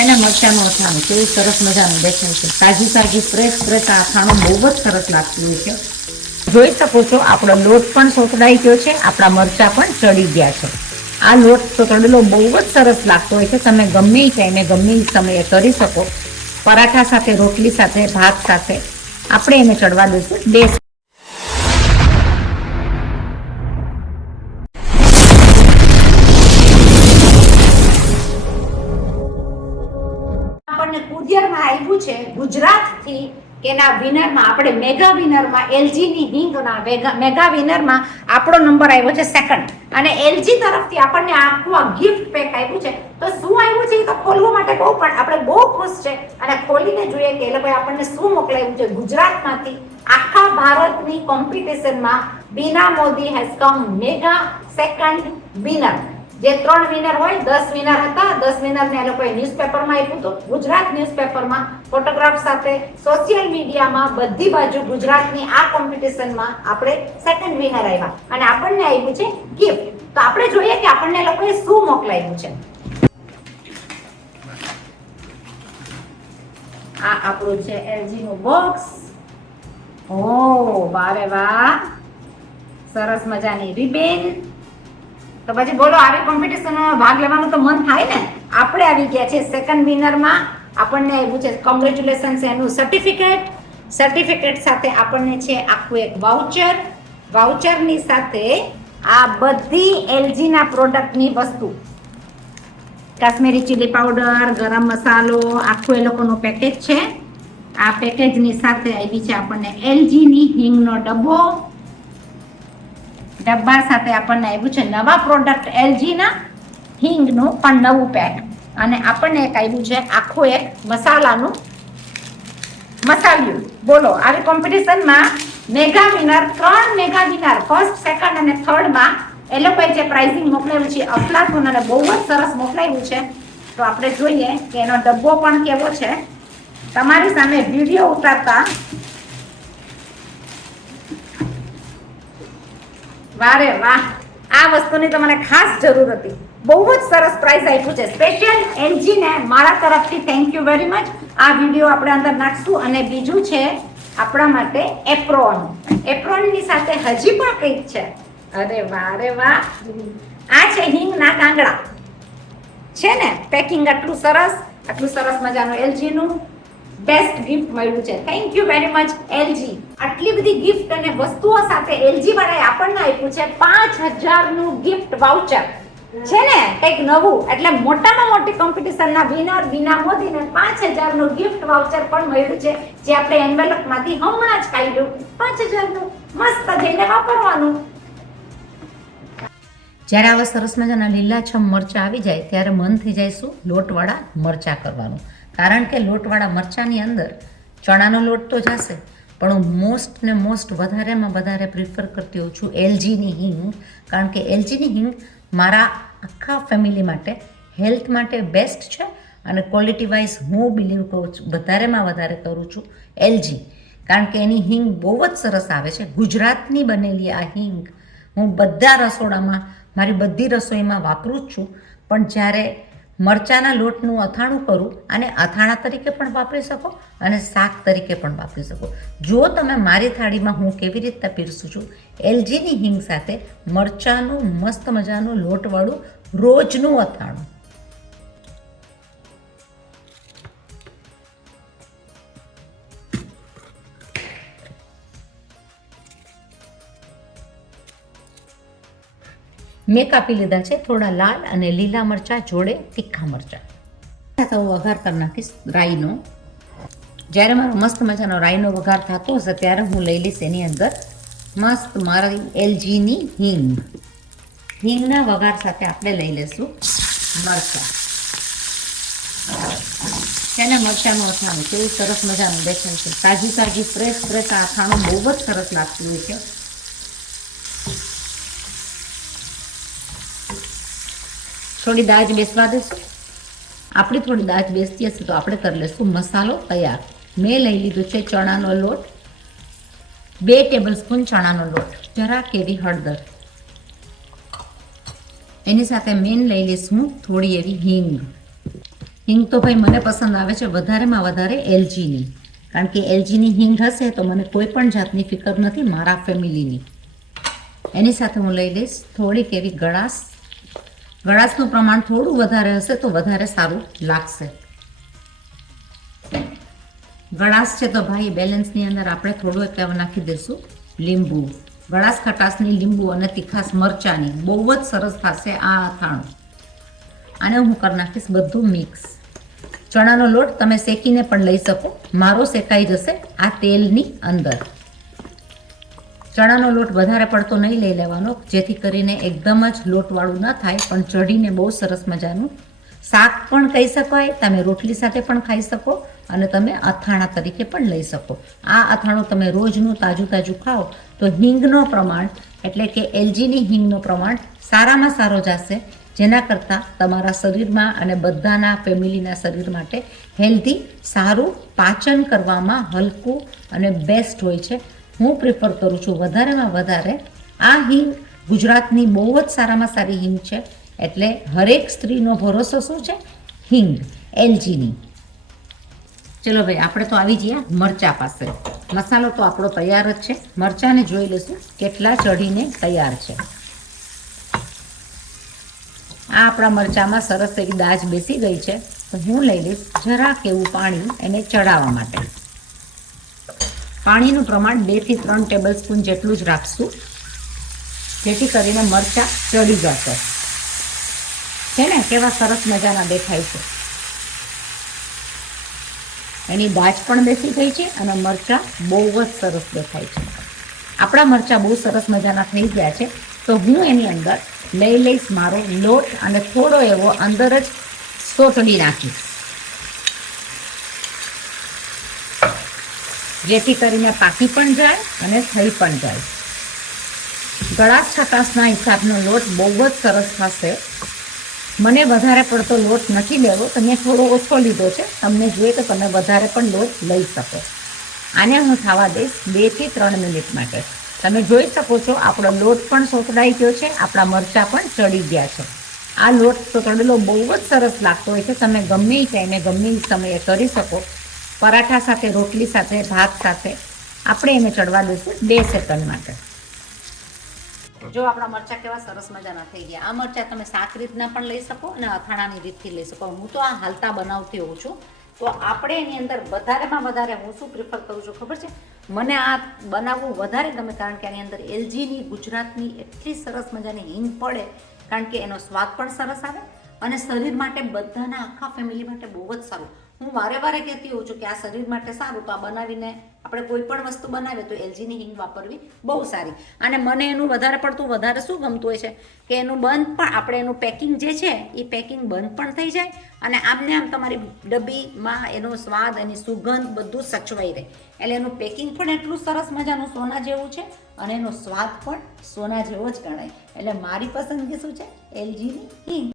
એના મરચાંનું અથાણું કેવું સરસ મજાનું દેખાય છે. તાજી તાજી ફ્રેશ આ અથાણું બહુ જ સરસ લાગતું હોય છે. જોઈ શકો છો આપણો લોટ પણ સોતડાઈ ગયો છે, આપણા મરચાં પણ ચડી ગયા છે. આ લોટ સોતડેલો બહુ જ સરસ લાગતો હોય છે. તમે ગમે એ ટાઈમે ગમે એ સમયે કરી શકો. પરાઠા સાથે, રોટલી સાથે, ભાત સાથે આપણે એને ચડવા દઈશું. આપણને કુરિયરમાં આવ્યું છે ગુજરાતથી કે ના વિનરમાં, આપણે મેગા વિનરમાં એલજીની હિંગના મેગા વિનરમાં આપણો નંબર આવ્યો છે સેકન્ડ. અને એલજી તરફથી આપણને આખું આ ગિફ્ટ પેક આવ્યું છે. તો શું આવ્યું છે એ તો ખોલવા માટે આપણે બહુ ખુશ છે અને ખોલીને જોઈએ કે એ લોકોએ આપણને શું મોકલાવ્યું છે. ગુજરાતમાંથી આખા ભારતની કોમ્પિટિશનમાં Bina Modi has come mega second winner. જે 3 વિનર હોય, 10 વિનર હતા, 10 વિનરને એ લોકોએ ન્યૂઝપેપરમાં આપ્યું હતું. ગુજરાત ન્યૂઝપેપરમાં ફોટોગ્રાફ સાથે સોશિયલ મીડિયામાં બધી બાજુ ગુજરાતની આ કોમ્પિટિશનમાં આપણે સેકન્ડ વિનર આવ્યા અને આપણને આવ્યું છે ગિફ્ટ. તો આપણે જોઈએ કે આપણને લોકોએ શું મોકલાવ્યું છે. આ આપણું છે એલજી નું બોક્સ. ઓ વારે વાહ, સરસ મજાની રિબેન. તો પછી બોલો, આવી કોમ્પિટિશનમાં ભાગ લેવાનું તો મન થાય ને. આપણે આવી ગયા છે સેકન્ડ વિનરમાં. આપણને આવ્યું છે કોંગ્રેચ્યુલેશન્સ એનું સર્ટિફિકેટ સાથે આપણને છે આખું એક વાઉચરની સાથે આ બધી એલજીના પ્રોડક્ટની વસ્તુ, કાશ્મીરી ચીલી પાવડર, ગરમ મસાલો, આખું એ લોકોનું પેકેજ છે. આ પેકેજની સાથે આવી છે આપણને એલજીની હિંગનો ડબ્બા સાથે આપણને આવ્યું છે નવા પ્રોડક્ટ એલજીના હિંગનું પણ નવું પેક. અને આપણને એક આવ્યું છે આખું એક મસાલિયું. બોલો, આવી કોમ્પિટિશનમાં mega winner, 3 mega winner first, second અને થર્ડમાં એ લોકોએ જે પ્રાઇઝિંગ મોકલાવ્યું છે અફલાતુન અને બહુ જ સરસ મોકલાવ્યું છે. તો આપણે જોઈએ કે એનો ડબ્બો પણ કેવો છે. તમારી સામે વિડીયો ઉતારતા વારે વાહ, આ વસ્તુની તો મને ખાસ જરૂર હતી. બહુ જ સરસ પ્રાઇસ આપ્યું છે. સ્પેશિયલ એલજીને મારા તરફથી થેન્ક યુ વેરી મચ. આ વિડીયો આપણે અંદર નાખશું. અને બીજું છે આપણા માટે એપ્રોનની સાથે હજી પણ કંઈક છે. અરે વાહ, આ છે હિંગના કાંગડા છે ને. પેકિંગ આટલું સરસ મજાનું એલજીનું બેસ્ટ ગિફ્ટ મળ્યું છે. Thank you very much LG. આટલી બધી ગિફ્ટ અને વસ્તુઓ સાથે એલજી વાળાએ આપણને આપ્યું છે 5000 નું ગિફ્ટ વાઉચર છે ને, કંઈક નવું. એટલે મોટામાં મોટી કોમ્પિટિશનના વિનર બીના મોદીને 5000 નું ગિફ્ટ વાઉચર પણ મળ્યું છે, જે આપણે એન્વેલપમાંથી હમણાં જ કાઢ્યું. 5000 નું મસ્ત જઈને વાપરવાનું. જ્યારે આવા સરસ મજાના લીલાછમ મરચાં આવી જાય ત્યારે મન થઈ જાય શું? લોટવાળા મરચાં કરવાનું. કારણ કે લોટવાળા મરચાંની અંદર ચણાનો લોટ તો જશે, પણ હું મોસ્ટ વધારેમાં વધારે પ્રિફર કરતી હોઉં છું એલજીની હિંગ. કારણ કે એલજીની હિંગ મારા આખા ફેમિલી માટે, હેલ્થ માટે બેસ્ટ છે. અને ક્વોલિટી વાઇઝ હું બિલીવ કરું છું, વધારેમાં વધારે કરું છું એલજી. કારણ કે એની હિંગ બહુ જ સરસ આવે છે. ગુજરાતની બનેલી આ હિંગ હું બધા રસોડામાં, મારી બધી રસોઈમાં વાપરું જ છું. પણ જ્યારે મરચાંના લોટનું અથાણું કરું, અને અથાણા તરીકે પણ વાપરી શકો અને શાક તરીકે પણ વાપરી શકો. જો તમે મારી થાળીમાં હું કેવી રીતે પીરસું છું, એલજીની હિંગ સાથે મરચાંનું મસ્ત મજાનું લોટવાળું રોજનું અથાણું. મેં કાપી લીધા છે થોડા લાલ અને લીલા મરચાં, જોડે તીખા મરચાં. તો હું વઘાર કરી નાખીશ રાઈનો. જ્યારે મારો મસ્ત મજાનો રાઈનો વઘાર થતો હશે ત્યારે હું લઈ લઈશ એની અંદર મસ્ત મારી એલજીની હિંગના વઘાર સાથે આપણે લઈ લઈશું મરચાં. તેને મરચાંનું અથાણું કેવું સરસ મજાનું દેખાય છે. તાજી ફ્રેશ આ અથાણું બહુ જ સરસ લાગતું હોય છે. થોડી દાજ બેસવા દેશું. આપણી થોડી દાજ બેસતી હશે તો આપણે કરી લઈશું મસાલો તૈયાર. મેં લઈ લીધું છે ચણાનો લોટ, 2 ટેબલસ્પૂન ચણાનો લોટ, જરાક એવી હળદર, એની સાથે મેન લઈ લઈશું થોડી એવી હિંગ. હિંગ તો ભાઈ મને પસંદ આવે છે વધારેમાં વધારે એલજીની, કારણ કે એલજીની હિંગ હશે તો મને કોઈ પણ જાતની ફિકર નથી મારા ફેમિલીની. એની સાથે હું લઈ લઈશ થોડીક એવી ગળાશ. ગળાશનું પ્રમાણ થોડું વધારે હશે તો વધારે સારું લાગશે. ગળાશ છે તો ભાઈ બેલેન્સની અંદર આપણે થોડું એક નાખી દઈશું લીંબુ. ગળાશ ખટાશની લીંબુ અને તીખાશ મરચાની બહુ જ સરસ થશે આ અથાણું. આને હું કરી નાખીશ બધું મિક્સ. ચણાનો લોટ તમે શેકીને પણ લઈ શકો, મારો શેકાઈ જશે આ તેલની અંદર. ચણાનો લોટ વધારે પડતો નહીં લઈ લેવાનો, જેથી કરીને એકદમ જ લોટવાળું ન થાય, પણ ચઢીને બહુ સરસ મજાનું શાક પણ કહી શકાય, તમે રોટલી સાથે પણ ખાઈ શકો અને તમે અથાણા તરીકે પણ લઈ શકો. આ અથાણું તમે રોજનું તાજું તાજું ખાઓ તો હિંગનો પ્રમાણ એટલે કે એલજીની હિંગનું પ્રમાણ સારામાં સારો જશે, જેના કરતાં તમારા શરીરમાં અને બધાના ફેમિલીના શરીર માટે હેલ્ધી, સારું, પાચન કરવામાં હલકું અને બેસ્ટ હોય છે. હું પ્રિફર કરું છું વધારેમાં વધારે આ હિંગ ગુજરાતની બહુ જ સારામાં સારી હિંગ છે. એટલે હરેક સ્ત્રીનો ભરોસો શું છે? હિંગ એલજીની. ચલો ભાઈ આપણે તો આવી જઈએ મરચા પાસે. મસાલો તો આપણો તૈયાર જ છે. મરચાંને જોઈ લઈશું કેટલા ચઢીને તૈયાર છે. આ આપણા મરચાંમાં સરસ એવી દાજ બેસી ગઈ છે, તો હું લઈ લઈશ જરાક એવું પાણી એને ચડાવવા માટે. પાણીનું પ્રમાણ 2 થી 3 ટેબલ સ્પૂન જેટલું જ રાખશું, જેથી કરીને મરચાં ચડી જશે. છે ને કેવા સરસ મજાના દેખાય છે. એની દાજ પણ બેસી ગઈ છે અને મરચાં બહુ જ સરસ દેખાય છે. આપણા મરચાં બહુ સરસ મજાના થઈ ગયા છે, તો હું એની અંદર લઈ લઈશ મારો લોટ અને થોડો એવો અંદર જ સોતડી નાખીશ, જેથી કરીને પાકી પણ જાય અને થઈ પણ જાય. ગળાશ ખટાશના હિસાબનો લોટ બહુ જ સરસ થશે. મને વધારે પડતો લોટ નથી લેવો, તો મેં થોડો ઓછો લીધો છે. તમને જોઈએ તો તમે વધારે પણ લોટ લઈ શકો. આને હું થવા દઈશ 2 થી 3 મિનિટ માટે. તમે જોઈ શકો છો આપણો લોટ પણ સોતડાઈ ગયો છે, આપણા મરચાં પણ ચડી ગયા છે. આ લોટ સોતડેલો બહુ જ સરસ લાગતો હોય છે. તમે ગમે એ ટાઈમે ગમે એ સમયે કરી શકો. પરાઠા સાથે, રોટલી સાથે, ભાત સાથે. આપણે એને ચડવા દઈશું 2 સેકન્ડ માટે. જો આપણા મરચાં કેવા સરસ મજાના થઈ ગયા. આ મરચાં તમે શાક રીતના પણ લઈ શકો અને અથાણાની રીતથી લઈ શકો. હું તો આ હાલતા બનાવતી હોઉં છું. તો આપણે એની અંદર વધારેમાં વધારે હું શું પ્રિફર કરું છું ખબર છે? મને આ બનાવવું વધારે ગમે, કારણ કે આની અંદર એલજીની ગુજરાતની એટલી સરસ મજાની હિંગ પડે, કારણ કે એનો સ્વાદ પણ સરસ આવે અને શરીર માટે બધાના આખા ફેમિલી માટે બહુ જ સારું. હું વારે વારે કહેતી હોઉં છું કે આ શરીર માટે સારું, તો આ બનાવીને આપણે કોઈ પણ વસ્તુ બનાવીએ તો એલજીની હિંગ વાપરવી બહુ સારી. અને મને એનું વધારે શું ગમતું હોય છે કે એનું બંધ પણ, આપણે એનું પેકિંગ જે છે એ પેકિંગ બંધ પણ થઈ જાય અને આમને આમ તમારી ડબ્બીમાં એનો સ્વાદ, એની સુગંધ બધું સચવાઈ રહે. એટલે એનું પેકિંગ પણ એટલું સરસ મજાનું સોના જેવું છે અને એનો સ્વાદ પણ સોના જેવો જ ગણાય. એટલે મારી પસંદગી શું છે? એલજીની હિંગ.